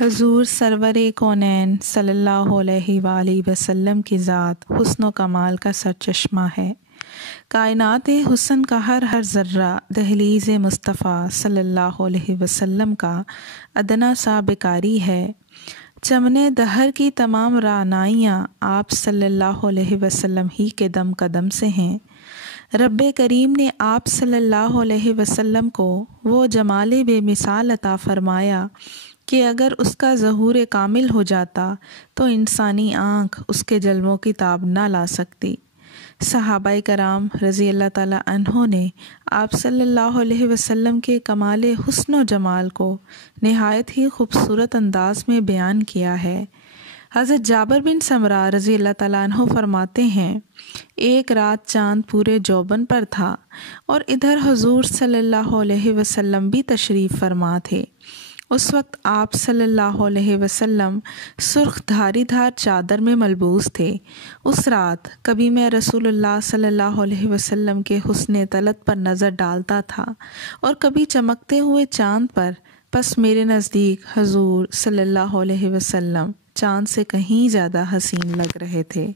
حضور سرور کونین صلی اللہ علیہ وآلہ وسلم کی ذات حسن و کمال کا سرچشمہ ہے۔ کائنات حسن کا ہر ذرہ دہلیز مصطفیٰ صلی اللہ علیہ وسلم کا ادنا سا بیکاری ہے۔ چمن دہر کی تمام رعنائیاں آپ صلی اللہ علیہ وسلم ہی کے دم قدم سے ہیں۔ رب کریم نے آپ صلی اللہ علیہ وسلم کو وہ جمال بے مثال عطا فرمایا کہ اگر اس کا ظہور کامل ہو جاتا تو انسانی آنکھ اس کے جلووں کی تاب نہ لا سکتی۔ صحابہ کرام رضی اللہ تعالیٰ عنہ نے آپ صلی اللہ علیہ وسلم کے کمال حسن و جمال کو نہایت ہی خوبصورت انداز میں بیان کیا ہے۔ حضرت جابر بن سمرہ رضی اللہ تعالیٰ عنہ فرماتے ہیں، ایک رات چاند پورے جوبن پر تھا اور ادھر حضور صلی اللہ علیہ وسلم بھی تشریف فرما تھے۔ اس وقت آپ صلی اللہ علیہ وسلم سرخ دھاری دھار چادر میں ملبوس تھے۔ اس رات کبھی میں رسول اللہ صلی اللہ علیہ وسلم کے حسن طلعت پر نظر ڈالتا تھا اور کبھی چمکتے ہوئے چاند پر، پس میرے نزدیک حضور صلی اللہ علیہ وسلم چاند سے کہیں زیادہ حسین لگ رہے تھے۔